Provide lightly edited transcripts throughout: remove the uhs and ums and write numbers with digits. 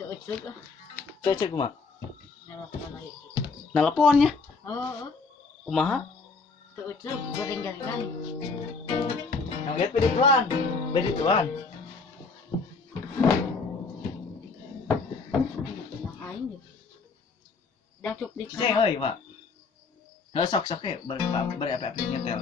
Cek ah. Cek kumaha? Nelpon lagi. Nelponnya. Oh. Kumaha? Cek goreng-gorengan. Yang lihat bedi tuan. Bedi tuan. Aing deh. Dah cuk di Cek euy, Pak. Sok ya, beri apa-apa nyetel.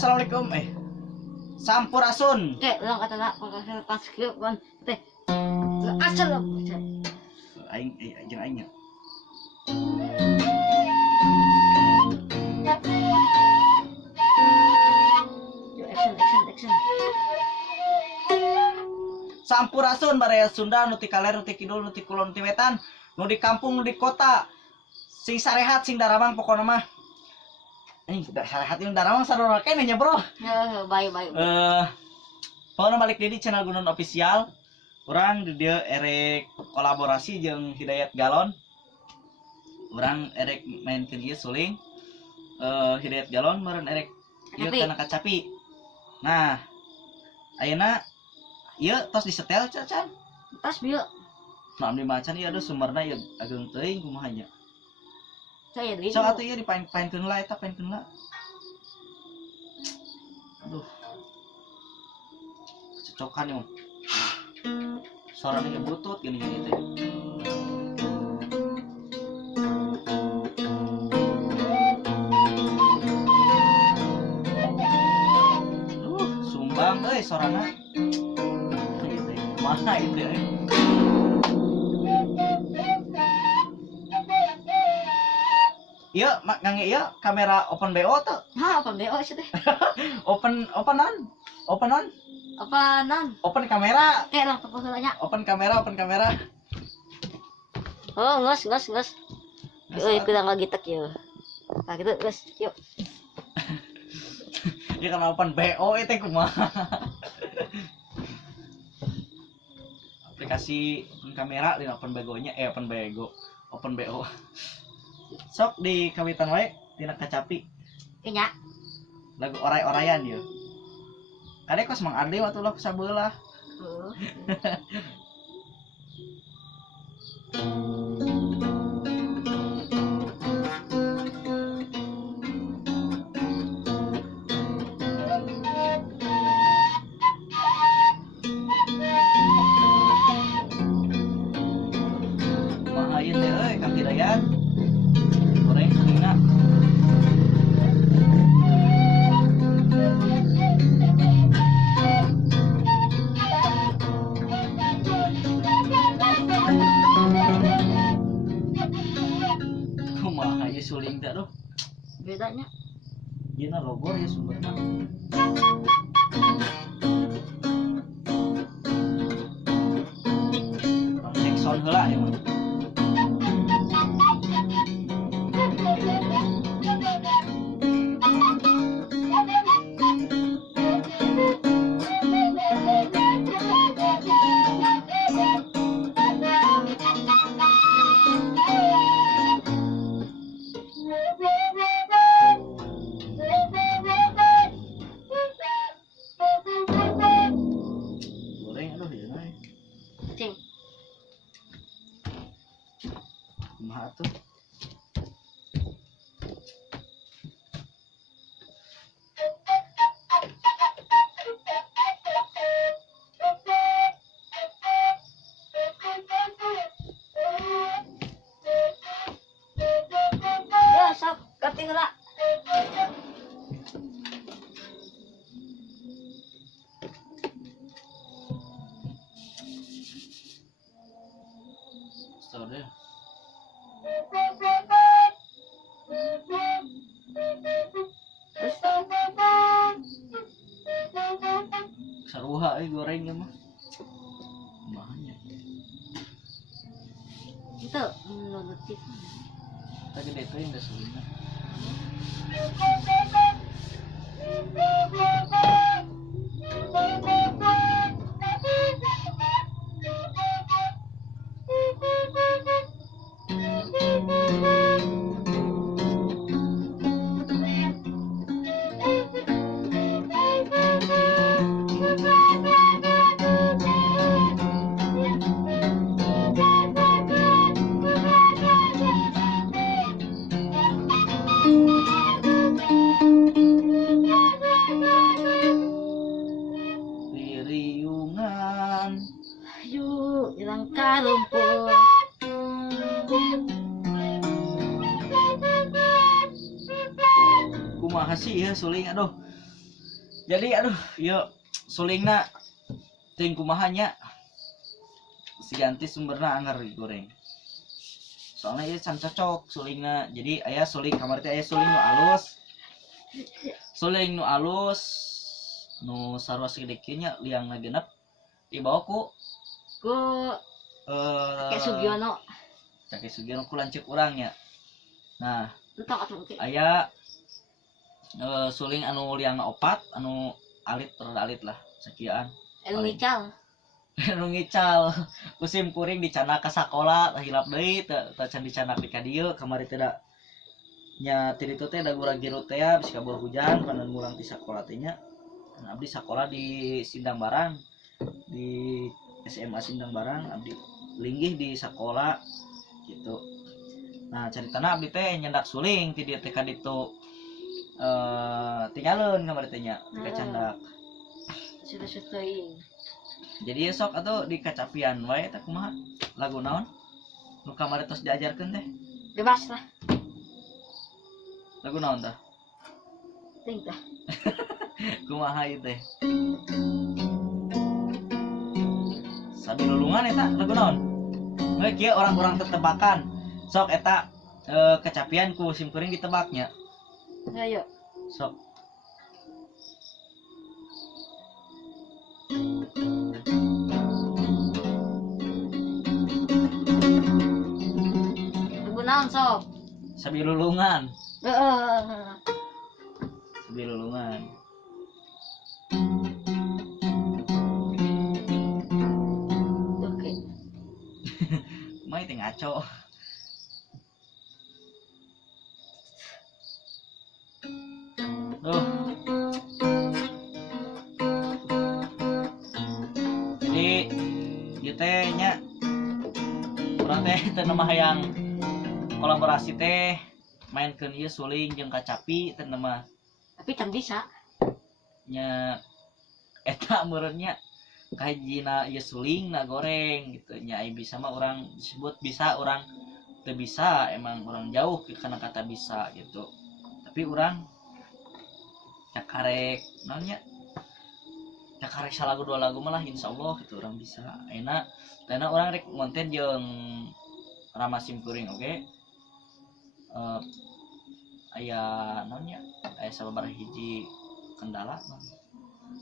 Assalamualaikum. Sampurasun. Ulang kata nak pas skrip kan teh. Asal lah. Aing jeung aing nya. Action. Sampurasun baraya Sunda nu ti kaler nu ti kidul nu ti kulon nu ti wetan nu di kampung nu di kota sing sarehat sing daramang pokona mah. Udah sarehat ini daramang sarua keneh nya bro. Baik. Pokona balik deui di channel Gunon Official. Urang di dieu erek kolaborasi jeung Hidayat Galon. Urang erek mainkeun ieu suling. Hidayat Galon meureun erek ieu kana kacapi. Nah, ayeuna ieu tos disetel can. Tas bieu. Nah, abdi macan ieu ada sumberna ieu ageng teuing kumaha nya. Saya deui. Sok atuh ieu dipaenkeun lah eta paenkeun lah. Aduh. Cocokan ieu. Suaranya butut gini teh. Sumbang euy suarana. Mana itu ya? Iya, ngangge iya kamera open BO tuh. Hah, open BO sih teh. Open on. Open kamera. Lah keposolanya. Open kamera. Oh, nges. Euy, kita ngagitek ya. Nah, gitu, guys. Yuk. Ya kan open BO teh kumaha. Aplikasi kamera di open BO-nya open BO. Sok di kawitan wae tina kacapi. Nya. Lagu oray-orayan ieu. Kade kos Mang Ardi waktu lo sabelah. Mahayeun teh euy Kang Hidayat. Goreng salingna. Kumaha ieu suling teh aduh. Bedanya. Ieu na logor ya sumberna. Cek sound heula ya mah. Goreng aduh ieu mah. Cing. Kumaha tuh? Ya, sok ganti heula. Saudara. Saruha gorengnya mah. Kumaha nya? Itu notif. tadi itu yang udah sulingna. Ririungan Ayo, ilang kalumpur. kumaha sih ya suling aduh. Jadi aduh yuk sulingna ting kumahanya si ganti sumberna anggar goreng. Soalnya ieu can cocok sulingna. Jadi aya suling kamar teh aya suling nu alus. Suling nu alus nu sarua segede kieu nya liangna genep dibawa ku Ku kayak Sugiono. Kakek Sugiono ku lanceuk urang nya. Nah, Entok atuh engke. aya suling anu liangna opat anu alit rada alit lah sakieuan. Anu ngical. Anu ngical musim kuring dicana ka sakola hilap deui teu can dicanak di ka dieu kamari teh da nya ti ditu teh da gurang giru teh bisi kabur hujan panan mulang ti sakola teh nya. Abdi sakola di Sindang Barang di SMA Sindang Barang abdi linggih di sakola gitu. Nah caritana abdi teh nyendak suling ti dieu teh ka ditu tinggalin kamari teh nya teh candak. Sudah teuing. Jadi sok atuh di kacapian wae teh kumaha lagu naon nu kamari tos diajarkeun teh Bebas lah. lagu naon tah Ting tah. kumaha ieu teh sabi lulungan eta lagu naon we kieu orang-orang tetebakan sok eta kecapian ku sim kuring ditebaknya Ayo. sok Lagu naon sok? sabi lulungan Heeh. sabi lulungan Oke. mai teh ngaco Duh. Jadi ieu teh nya urang teh teu nemah hayang kolaborasi teh mainkeun ieu suling jeung kacapi teu nemah Tapi kan bisa. nya eta meureunnya kahijina ieu suling na goreng gitu nya ai bisa mah urang disebut bisa urang teu bisa emang urang jauh kana kata bisa gitu. Tapi urang cakarek naonnya cakarek salagu dua lagu malah insyaallah gitu orang bisa enak karena orang rek konten jeung Rama Simkuring oge aya naonnya aya sababaraha hiji kendala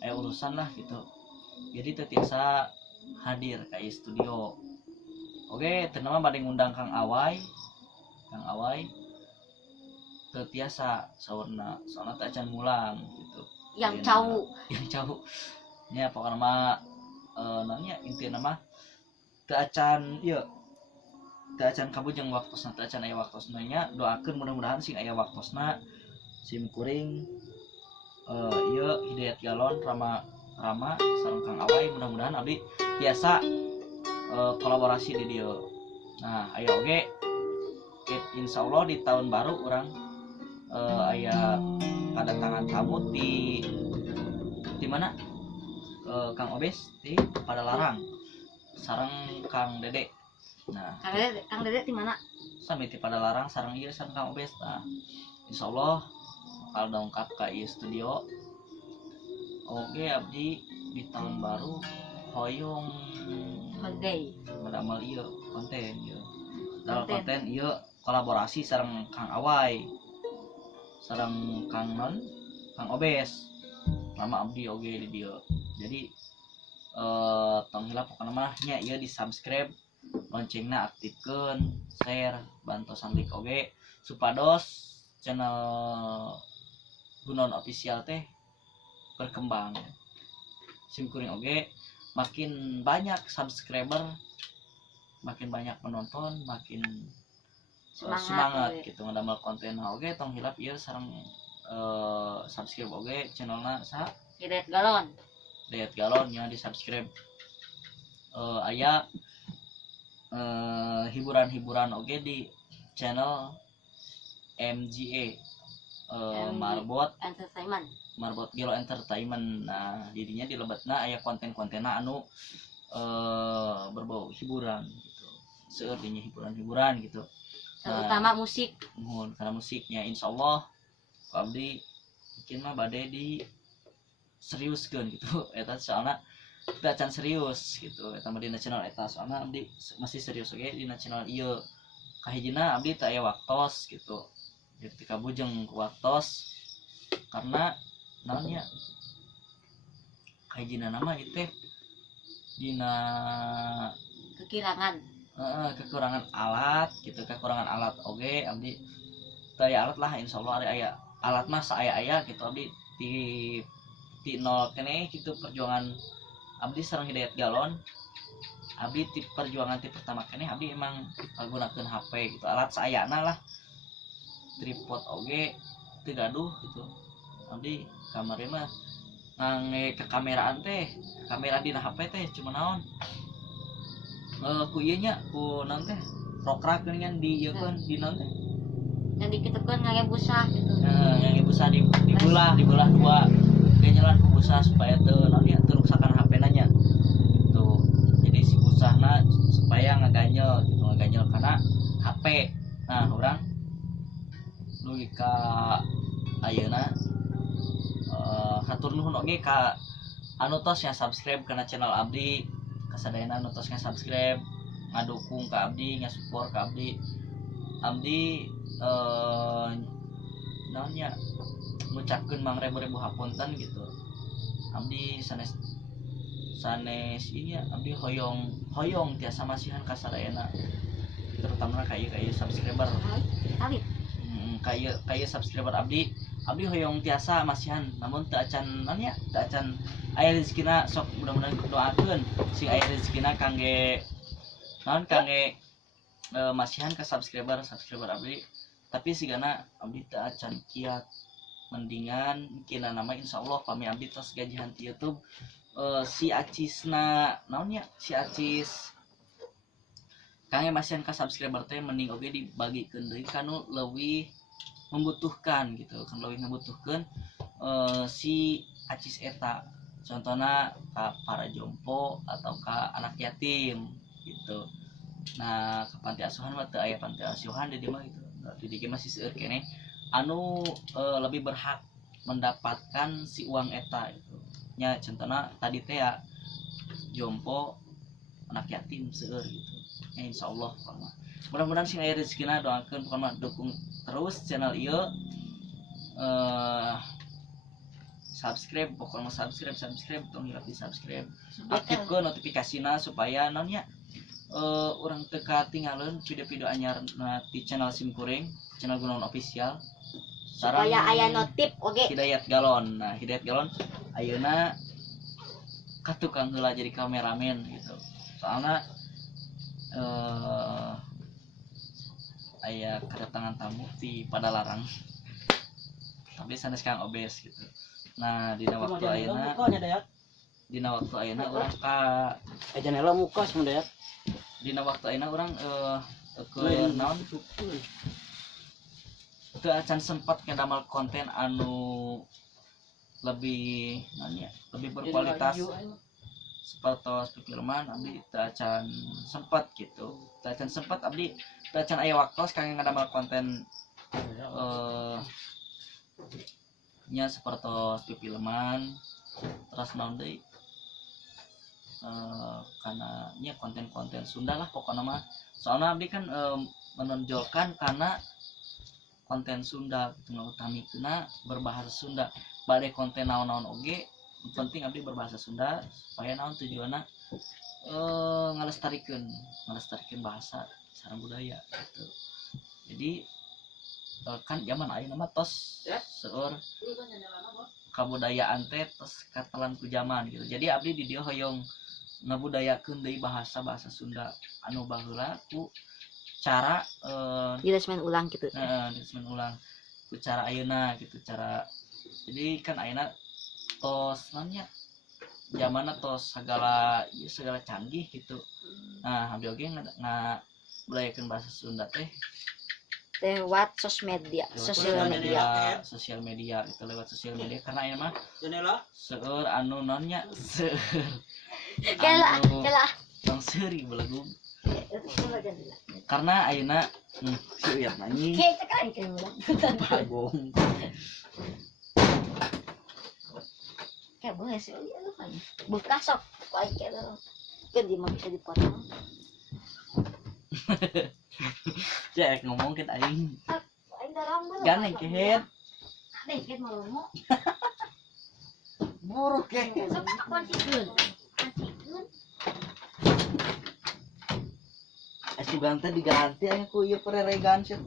aya urusan lah gitu jadi teu tiasa hadir ka studio oge teu nama bade ngundang Kang Awai teu tiasa saurna soalna teu acan mulang gitu Yang cau. yang jauh nya pokoknya mah namanya intinya mah teu acan ieu teu acan kabujeng waktosna teu acan aya waktosna nya doakeun mudah-mudahan sing aya waktosna sim kuring ieu Hidayat Galon Rama sareng Kang Awai mudah-mudahan abdi biasa kolaborasi di dieu. Nah ayo oge insyaallah di tahun baru urang aya kedatangan tamu di mana Kang Obes di Padalarang sareng Kang Dede. Nah Kang Dede di mana? sami di Padalarang sareng ieu sareng Kang Obes. Nah insyaallah bakal dongkap ka ieu studio. Oke abdi di tahun baru hoyong Bagai. ngadamel ieu konten ieu. Dalam konten ieu kolaborasi sareng Kang Awai. Sareng Kang Obes lama abdi oge di dieu jadi tong heula pokona mah nya ieu di subscribe loncengna aktifkeun, share, bantosan like oge supados channel Gunawan official teh berkembang. Simkuring oge makin banyak subscriber, makin banyak penonton, makin semangat gitu ngadamel konten oge tong hilap ieu sareng subscribe oge channelna sa Hidayat Galon. Hidayat Galon nya di subscribe. Aya hiburan-hiburan oge di channel MGA Marbot Gelo Entertainment. Nah jadinya di lebetna aya konten-kontenna anu berbau hiburan gitu, seueur dinya hiburan-hiburan gitu. Terutama musik. Mohon karena musiknya insyaallah ku abdi mungkin mah bade di seriuskeun gitu eta soalna kita can serius gitu eta mah dina channel eta soalna abdi masih serius oge dina channel ieu kahijina abdi teu aya waktos gitu jadi ketika bujeng ku waktos karena naonnya kahijina nama ieu teh dina kekurangan alat gitu, kekurangan alat oge abdi teu aya alat lah insyaallah ari aya alat mah saaya-aya gitu abdi di nol keneh gitu perjuangan abdi sareng Hidayat Galon. Abdi ti perjuangan ti pertama keneh abdi emang ngagunakeun HP gitu, alat saayana lah, tripod oge teu gaduh gitu. Abdi kamari mah ngange ke kameraan teh, kamera dina HP teh cuma naon ku ieu nya ku naon teh rokrak geuningan di ieu keun di naon teh yang dikitukeun ngage busa gitu. Ngage busa dibelah dua genyelan ku busa supaya teu naon ya teu ruksakan HP nanya gitu. Jadi si busana supaya ngaganyel gitu, ngaganyel karena HP. Nah urang nugi ka ayeuna hatur nuhun oge ka anu tos nya subscribe kana channel abdi, kasadayana anu tos subscribe ngadukung ka abdi, ngasupport ka abdi. Abdi naonnya ngucapkeun mangrebu-rebu hapunten gitu. Abdi sanes ini abdi hoyong tiasa masihan kasadayana terutama ka ieu subscriber kaya subscriber abdi hoyong tiasa masihan namun teu acan naon nya teu acan aya rezekina sok mudah-mudahan doakeun sing aya rezekina kangge naon kangge masihan ke subscriber abdi tapi sigana abdi teu acan kiat mendingan kina nama insyaallah pami abdi tos gajihan di YouTube si Acisna naonnya si Acis kangge masihan ka subscriber teh mending oge dibagikeun deui kanu leuwih membutuhkan gitu kan leuwih membutuhkan si Acis eta contohna ka para jompo atau ka anak yatim gitu. Nah ke panti asuhan mah teu aya panti asuhan di dieu mah gitu. Di dieu masih seueur keneh anu lebih berhak mendapatkan si uang eta gitu. Nya contohna tadi teh ya jompo anak yatim seueur gitu. Ya insyaallah pokokna. Mudah-mudahan sing aya rezekina doakeun pokokna dukung terus channel ieu subscribe pokoknya subscribe tong hilap di subscribe aktifkeun notifikasina supaya naonnya urang teu katinggalin video-video anyar di channel Simkuring channel Gunawan official supaya aya notif oge Hidayat Galon. Nah Hidayat Galon ayeuna katukang heula jadi kameramen gitu soalnya aya kedatangan tamu di Padalarang tapi sanes kang obes gitu. Nah dina waktu ayeuna urang ka janela muka sama Dayat. Dina waktu ayeuna urang ke naon teu acan sempat ngadamel konten anu lebih nanya lebih berkualitas seperti perfilman abdi teu acan sempat gitu. Teu acan sempat abdi teu acan aya waktos kangge ngadamel konten nya seperti perfilman terus naon deui karena nya konten-konten Sunda lah pokoknya mah soalnya abdi kan menonjolkan karena konten Sunda ngutamikeunna berbahasa Sunda bade konten naon-naon oge penting abdi berbahasa Sunda supaya naon tujuanna ngalestarikeun bahasa sareng budaya gitu. Jadi kan zaman ayeuna mah tos seueur kabudayaan teh tos katelan ku zaman gitu. Jadi abdi di dieu hoyong ngabudayakeun deui bahasa Sunda anu baheula ku cara Diresmen ulang gitu. diresmen ulang ku cara ayeuna gitu, cara jadi kan ayeuna tos namanya zamanna tos segala canggih gitu. Nah abdi oge ngabudayakeun bahasa Sunda teh Lewat sosial media. sosial media itu lewat sosial media karena ayeuna mah Janela. seueur anu naonnya Kela tong seuri belagu karena ayeuna si uyat nyanyi bagong kayak boleh sih bekas sok kayak kan di bisa dipotong. ya ngomong kita aing Aing darang bener. gane kehet Deh kan mau buruk ya sok kuncikeun. Kuncikeun. asugan teh diganti aya ku ieu pereregan sih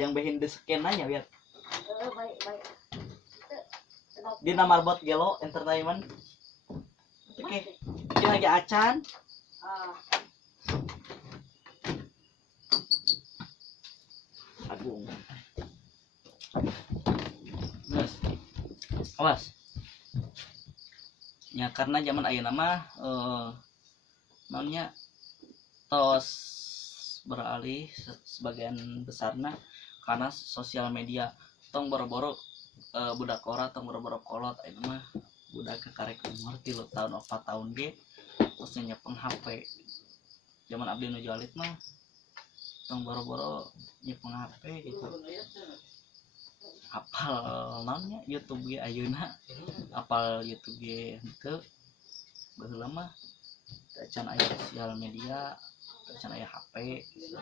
yang behin de scan nya lihat Baik. di nama bot gelo entertainment oke ini lagi acan agung mas awas ya karena zaman ayeuna mah naonnya tos beralih sebagian besarnya karena sosial media tong boro-boro budak ora tong boro-boro kolot ayeuna mah budak karek umur 3 tahun 4 tahun ge terus nyepeng HP zaman abdi nu jalit mah tong boro-boro nyepeng HP gitu apal naonnya YouTube ge ayeuna apal YouTube ge henteu baheula mah can aya sosial media can aya HP gitu.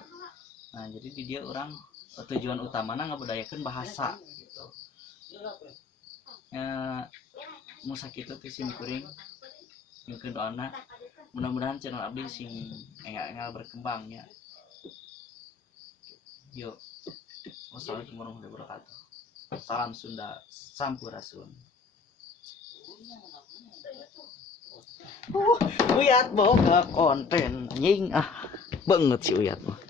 Nah jadi di dia orang tujuan utamana ngabudayakeun bahasa gitu musa kitu teh sim kuring nyukeun doana mudah-mudahan channel abdi sing engal berkembang ya. Yuk, wassalamualaikum warahmatullahi wabarakatuh. Salam Sunda, sampurasun. Uyat boga konten anjing banget si Uyat mah.